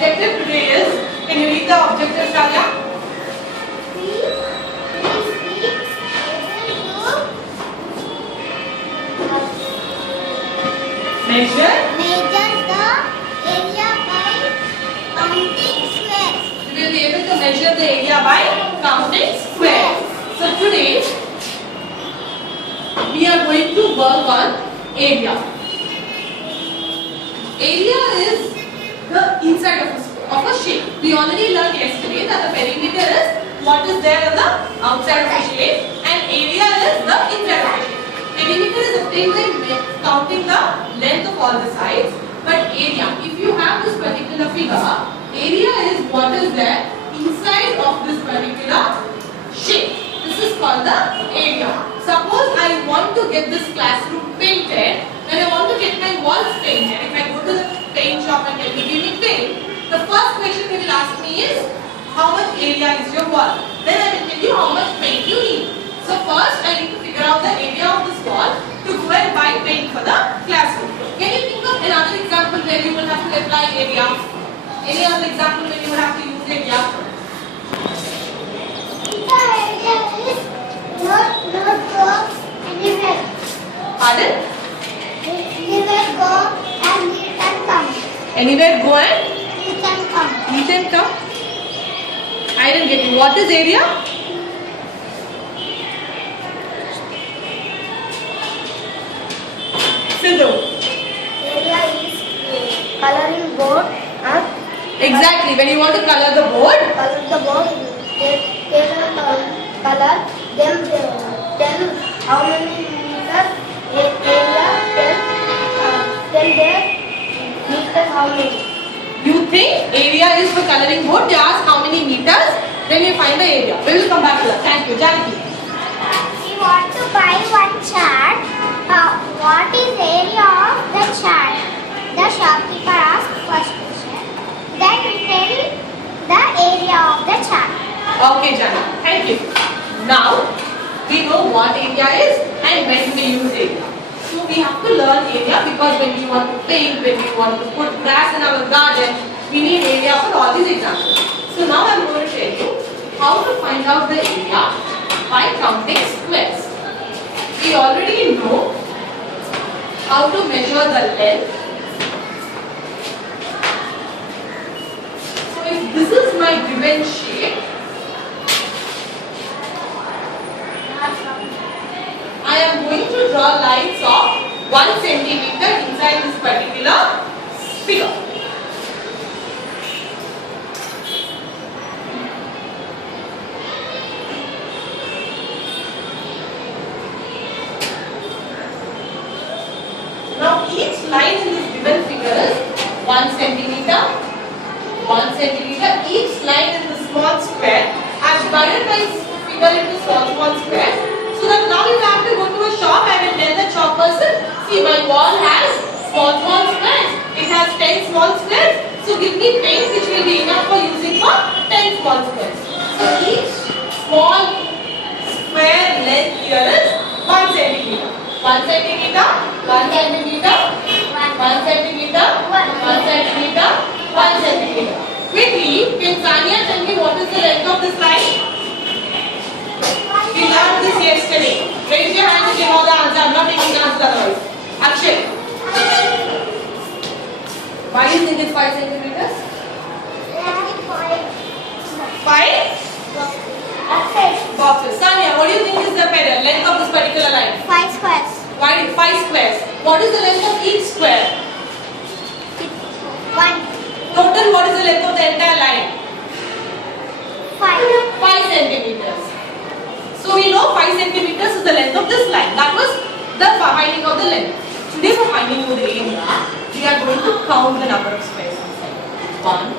objective today is, can you read the objective, Shalia? Measure the area by counting squares. You will be able to measure the area by counting squares. So today we are going to work on area. Area is the inside of a shape. We already learned yesterday that the perimeter is what is there on the outside of the shape, and area is the inside of the shape. Perimeter is obtained by counting the length of all the sides, but area, if you have this particular figure, area is what is there inside of this particular shape. This is called the area. Suppose I want to get this classroom painted, when I want to get my walls painted, if I go to the paint shop and tell me give me paint, the first question they will ask me is how much area is your wall? Then I will tell you how much paint you need. So first I need to figure out the area of this wall to go and buy paint for the classroom. Can you think of another example where you will have to apply area? Any other example where you will have to use area? The area is not go anywhere. Pardon? Anywhere go and you can come. Anywhere go and You can come. you can come? I didn't get you. What is area? Sidhu. Area is coloring board and Exactly. When you want to color the board, color the board. They will color them. Tell how many meters area. Tell their meters how many. you think area is for coloring board. They ask how many meters, then you find the area. We will come back to that. Thank you. Janaki. We want to buy one chart. What is area of the chart? The shopkeeper asked first question. Then we tell the area of the chart. Okay, Janaki. Thank you. Now, we know what area is and when we use area. So, we have to learn area because when we want to paint, when we want to put grass in our garden, we need area for all these examples. So, now I am going to tell you how to find out the area by counting squares. We already know how to measure the length. So, if this is my given shape, I am going to draw lines of 1 centimeter inside this particular figure. Now each line in this given figure is 1 centimeter, 1 centimeter. Each line in the small square. I have divided my figure into small squares. So that now if I have to go to a shop, I will tell the shop person, see my wall has small squares. It has 10 small squares. So give me paint which will be enough for using for 10 small squares. So each small square length here is 1 centimeter. 1 centimeter, 1 centimeter, 1 centimeter, 1 centimeter, 1 centimeter. Quickly, can Sania tell me what is the length of this line? We learned this yesterday. Raise your hand if you know the answer. I'm not taking the answer otherwise. Akshay. Why do you think it's 5 centimeters? 5 boxes. Sania, what do you think is the length of this particular line? 5 squares. Why 5 squares? What is the length of each square? 1. Total, what is the length of the entire line? 5 centimeters. So we know 5 centimeters is the length of this line. That was the finding of the length. Today for finding out the area, we are going to count the number of squares. 1,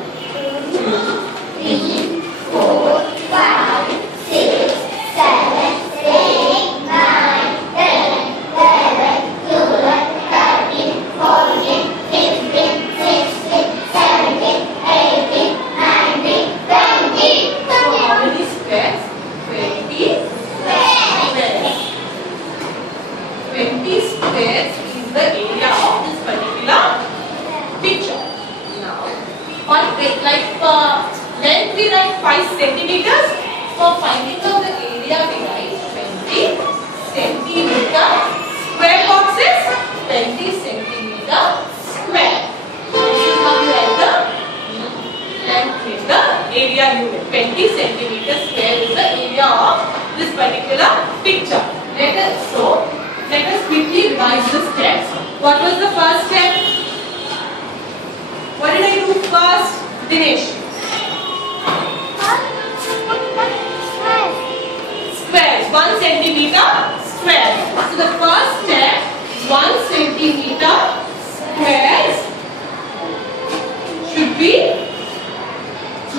2, 3, 4, 5, 6, 7, 8, 9, 10, 11, 12, 13, 14, 15, 16, 17, 18, 19, 20. So how many squares? 20 squares. 20 squares is the area of this particular picture. Now, like length we write 5 centimeters. For finding out the area we write 20 centimeter. Square boxes 20 centimeter square. This is how we write the length in the area unit. 20 centimeter square is the area of this particular picture. Let us quickly revise the steps. What was the first step? What did I do first, Dinesh? Squares, 1 centimeter square. So the first step, 1 centimeter squares should be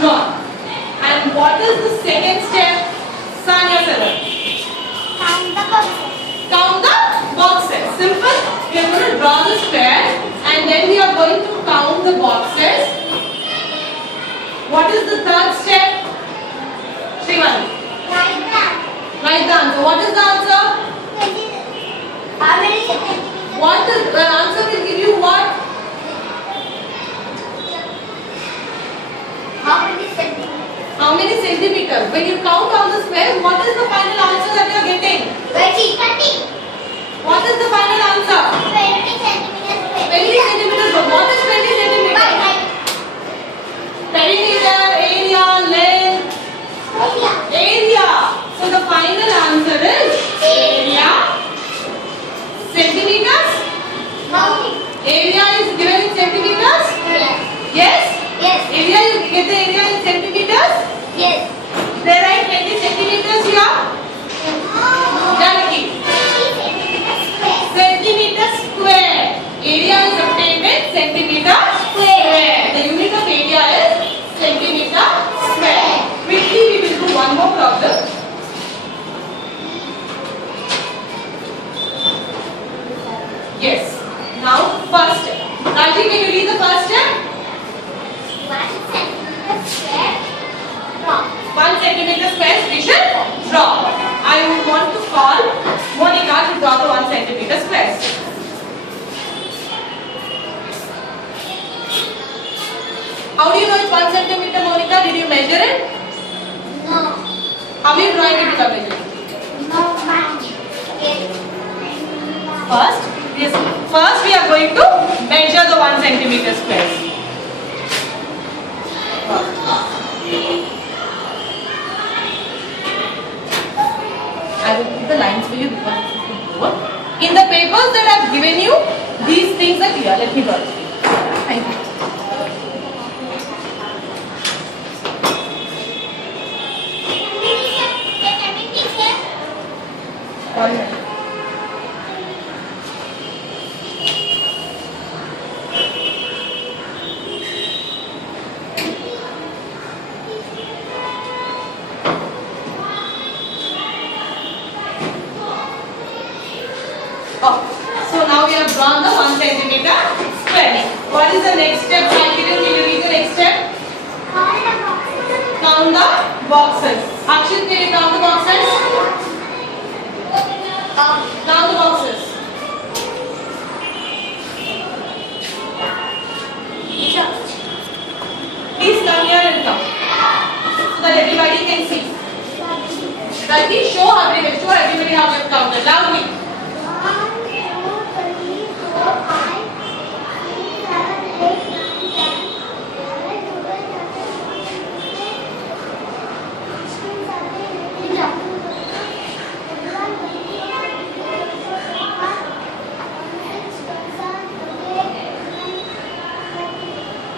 drawn. And what is the second step? Sanya Saran. Count the boxes. Count the boxes. Simple. We are going to draw the square and then we are going to count the boxes. What is the third step? Shrivani. Write the answer. What is the answer? How many centimeters? What is the answer will give you what? How many centimeters? How many centimeters? When you count all the squares, what is the final answer that you are getting? 30. What is the final answer? 20 centimeters. 20 centimeters. What is 20 centimeters? Perimeter, area, length, area. So the final answer is area. Centimeters? Area is given in centimeters? Yes? Area, you get the area in centimeters? They write 20 centimeters here? Janaki. Centimeter square. Area is obtained in centimeter square. The unit of area is centimeter square. Quickly we will do one more problem. Yes. Now first step. Raji, can you read the first step? 1 centimeter square we should draw. I would want to call Monica to draw the 1 centimeter square. How do you know it's 1 centimeter, Monica? Did you measure it? No. How are you drawing it without measuring? No, ma'am. First we are going to measure the 1 centimeter square. I will put the lines for you because it's too lower. In the papers that I have given you, these things are clear. Let me draw it. Thank you. One minute. So now we have drawn the 1 centimeter square. What is the next step? Will you read the next step? Count the boxes. Akshit, can you count the boxes? Count the boxes. Please come here and count so that everybody can see. Rati, show everybody how you have counted loudly.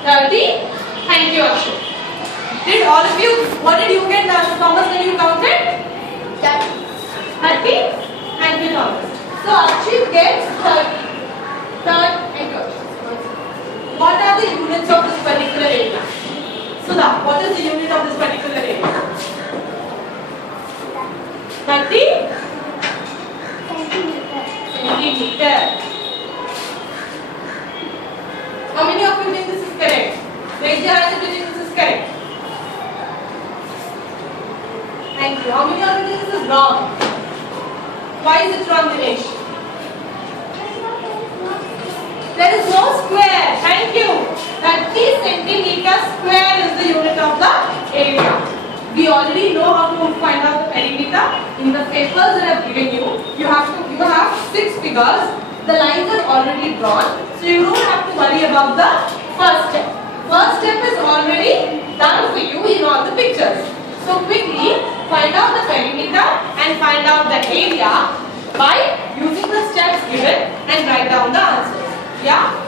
30. Thank you, Akshay. Did all of you, what did you get, Thomas, when you counted? 30. Thank you, Thomas. So, Akshay gets 30. Thank you, Akshay. What are the units of this particular area? Sudha, what is the unit of this particular area? 30 centimeter. How many of you think this is correct? Raise your hand if you think this is correct. Thank you. How many of you think this is wrong? Why is it wrong, Dinesh? There is no square. Thank you. 30 centimeter square is the unit of the area. We already know how to find out the perimeter. In the papers that I have given you, you have 6 figures. The lines are already drawn, so you don't have to worry about the first step. First step is already done for you in all the pictures. So quickly find out the perimeter and find out the area by using the steps given and write down the answers. Yeah?